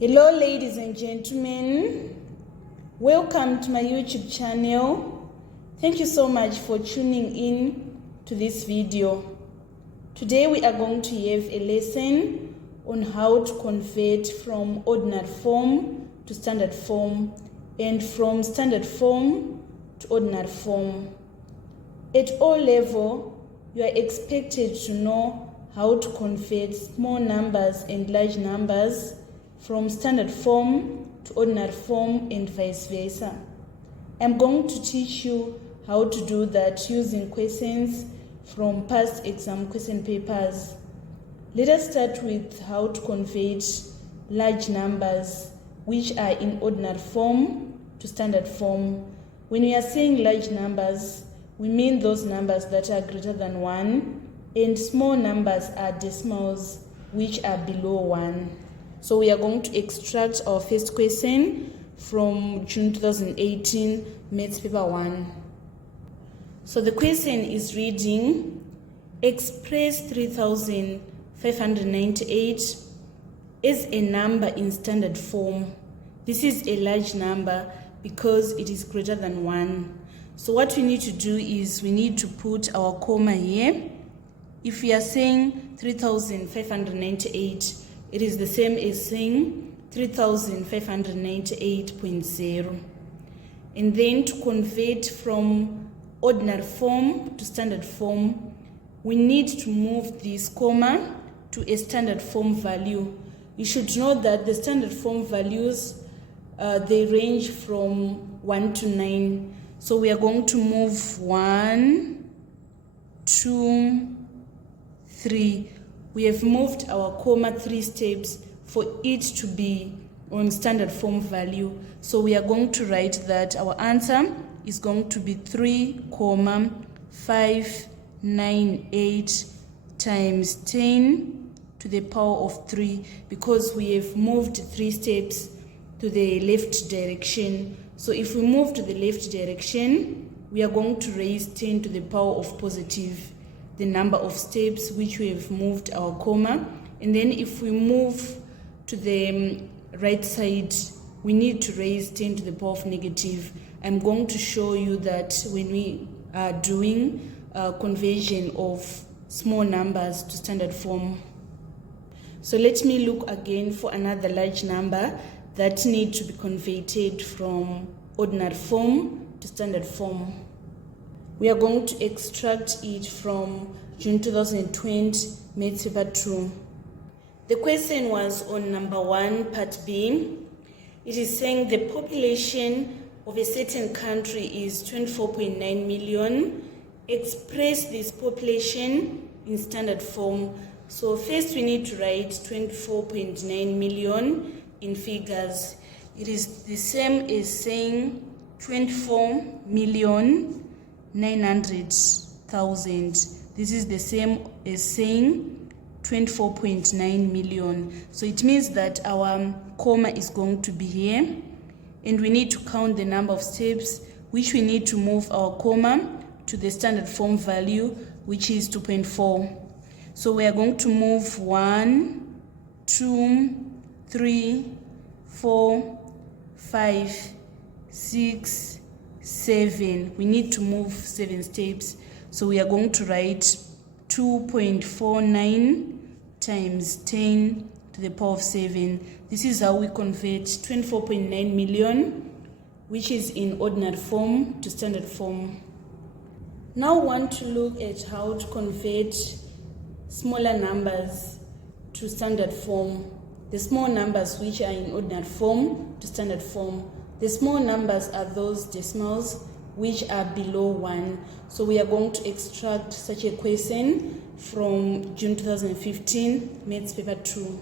Hello ladies and gentlemen, welcome to my YouTube channel. Thank you so much for tuning in to this video. Today we are going to have a lesson on how to convert from ordinary form to standard form and from standard form to ordinary form. At O level, you are expected to know how to convert small numbers and large numbers from standard form to ordinary form and vice versa. I'm going to teach you how to do that using questions from past exam question papers. Let us start with how to convert large numbers which are in ordinary form to standard form. When we are saying large numbers, we mean those numbers that are greater than 1, and small numbers are decimals which are below 1. So we are going to extract our first question from June 2018 Maths Paper 1. So the question is reading, express 3,598 as a number in standard form. This is a large number because it is greater than 1. So what we need to do is we need to put our comma here. If we are saying 3,598, it is the same as saying 3,598.0. And then to convert from ordinary form to standard form, we need to move this comma to a standard form value. You should know that the standard form values, they range from 1 to 9. So we are going to move 1, 2, 3. We have moved our comma 3 steps for it to be on standard form value. So we are going to write that our answer is going to be 3,598 times 10 to the power of 3, because we have moved 3 steps to the left direction. So if we move to the left direction, we are going to raise 10 to the power of positive, the number of steps which we have moved our comma. And then if we move to the right side, we need to raise 10 to the power of negative. I'm going to show you that when we are doing conversion of small numbers to standard form. So let me look again for another large number that needs to be converted from ordinary form to standard form. We are going to extract it from June 2020 Maths Paper 2. The question was on number 1, part B. It is saying the population of a certain country is 24.9 million. Express this population in standard form. So first we need to write 24.9 million in figures. It is the same as saying 24,900,000. This is the same as saying 24.9 million. So it means that our comma is going to be here, and we need to count the number of steps which we need to move our comma to the standard form value, which is 2.4. So we are going to move 1, 2, 3, 4, 5, 6, 7. We need to move 7 steps. So we are going to write 2.49 times 10 to the power of 7. This is how we convert 24.9 million, which is in ordinary form, to standard form. Now we want to look at how to convert smaller numbers to standard form. The small numbers which are in ordinary form to standard form. The small numbers are those decimals which are below 1. So we are going to extract such a question from June 2015 Maths Paper 2.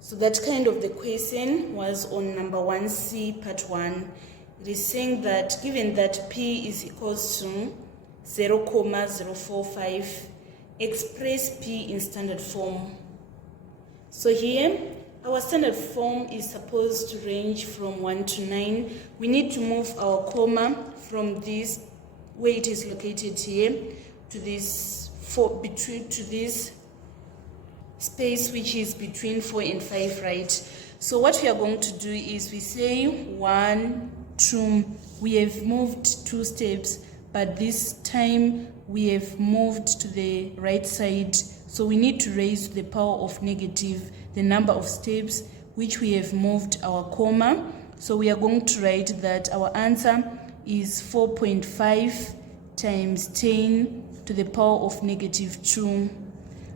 So that kind of the question was on number 1C part 1. It is saying that given that P is equals to 0,045, express P in standard form. So here our standard form is supposed to range from 1 to 9. We need to move our comma from this, where it is located here, to this space which is between 4 and 5, right? So what we are going to do is we say 1, 2, we have moved 2 steps, but this time we have moved to the right side. So we need to raise to the power of negative the number of steps which we have moved our comma. So we are going to write that our answer is 4.5 times 10 to the power of negative 2.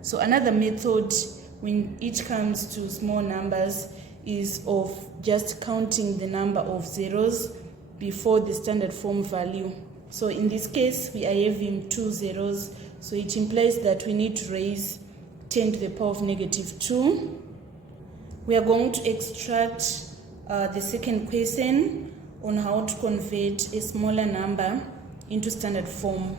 So another method when it comes to small numbers is of just counting the number of zeros before the standard form value. So in this case, we are having 2 zeros, so it implies that we need to raise 10 to the power of negative 2. We are going to extract the second question on how to convert a smaller number into standard form.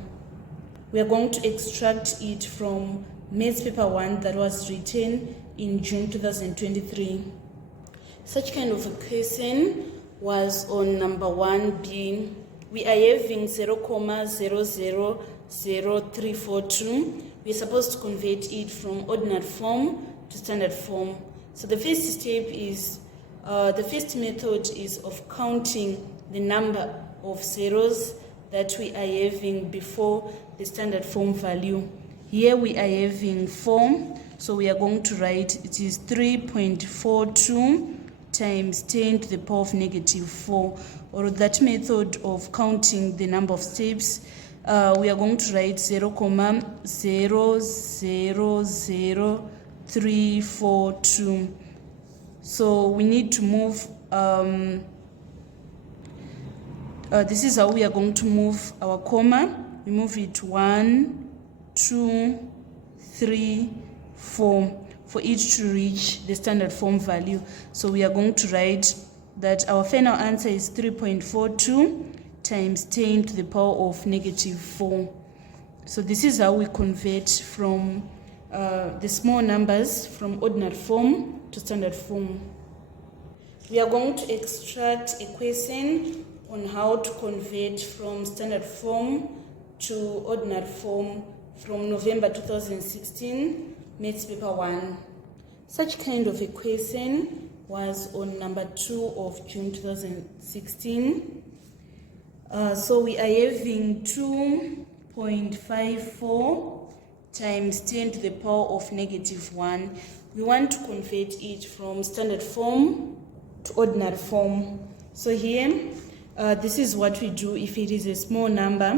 We are going to extract it from Maths paper 1 that was written in June 2023. Such kind of a question was on number 1B. We are having 0,000342. We are supposed to convert it from ordinary form to standard form. So the first step is, the first method is of counting the number of zeros that we are having before the standard form value. Here we are having 4, so we are going to write it is 3.42 times 10 to the power of negative 4, or that method of counting the number of steps. We are going to write 0,000342. So we need to move, this is how we are going to move our comma. We move it 1, 2, 3, 4 for each to reach the standard form value. So we are going to write that our final answer is 3.42 times 10 to the power of negative 4. So this is how we convert from the small numbers from ordinary form to standard form. We are going to extract a question on how to convert from standard form to ordinary form from November 2016, Maths paper 1. Such kind of a question was on number 2 of June 2016. So we are having 2.54 times 10 to the power of negative 1. We want to convert it from standard form to ordinary form. So here, this is what we do if it is a small number.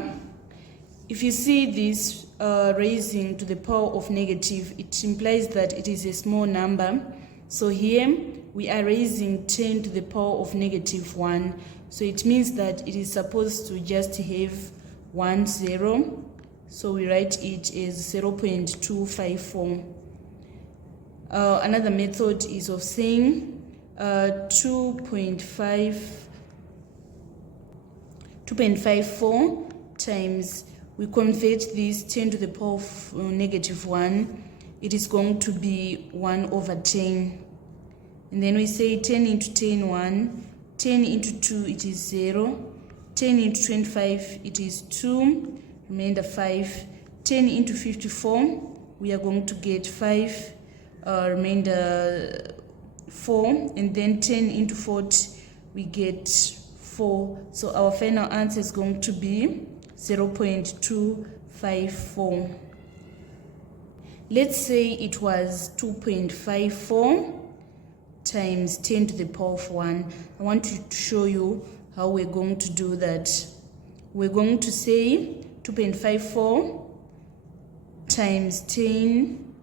If you see this raising to the power of negative, it implies that it is a small number. So here we are raising 10 to the power of negative 1. So it means that it is supposed to just have 1 0. So we write it as 0.254. Another method is of saying 2.54 times, we convert this 10 to the power of negative 1. It is going to be 1 over 10. And then we say 10 into 10, 1. 10 into 2, it is 0. 10 into 25, it is 2. Remainder 5. 10 into 54, we are going to get 5. Remainder 4. And then 10 into 40, we get 4. So our final answer is going to be 0.254. Let's say it was 2.54 times 10 to the power of 1. I want to show you how we're going to do that. We're going to say 2.54 times 10.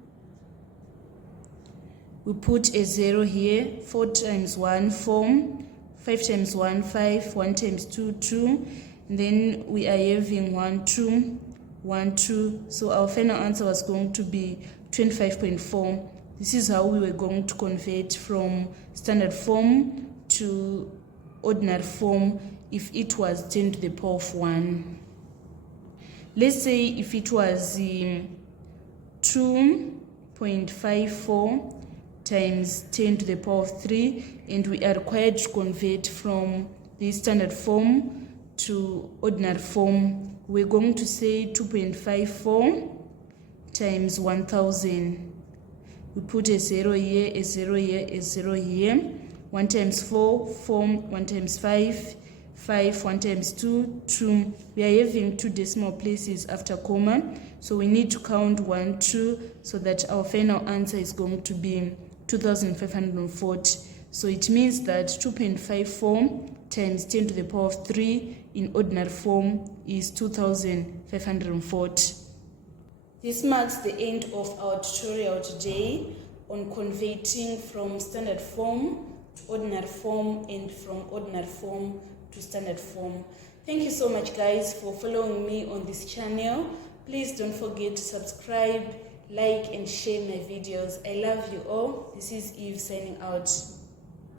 We put a 0 here. 4 times 1, 4. 5 times 1, 5. 1 times 2, 2. And then we are having 1, 2, 1, 2. So our final answer was going to be 25.4. This is how we were going to convert from standard form to ordinary form if it was 10 to the power of 1. Let's say if it was 2.54 times 10 to the power of 3, and we are required to convert from the standard form to ordinary form, we're going to say 2.54 times 1000. we put a 0 here, a 0 here, a 0 here. 1 times 4, 4, 1 times 5, 5, 1 times 2, 2. We are having 2 decimal places after comma, so we need to count 1, 2, so that our final answer is going to be 2540. So it means that 2.54 times 10 to the power of 3 in ordinary form is 2540. This marks the end of our tutorial today on converting from standard form to ordinary form and from ordinary form to standard form. Thank you so much, guys, for following me on this channel. Please don't forget to subscribe, like and share my videos. I love you all. This is Eve signing out.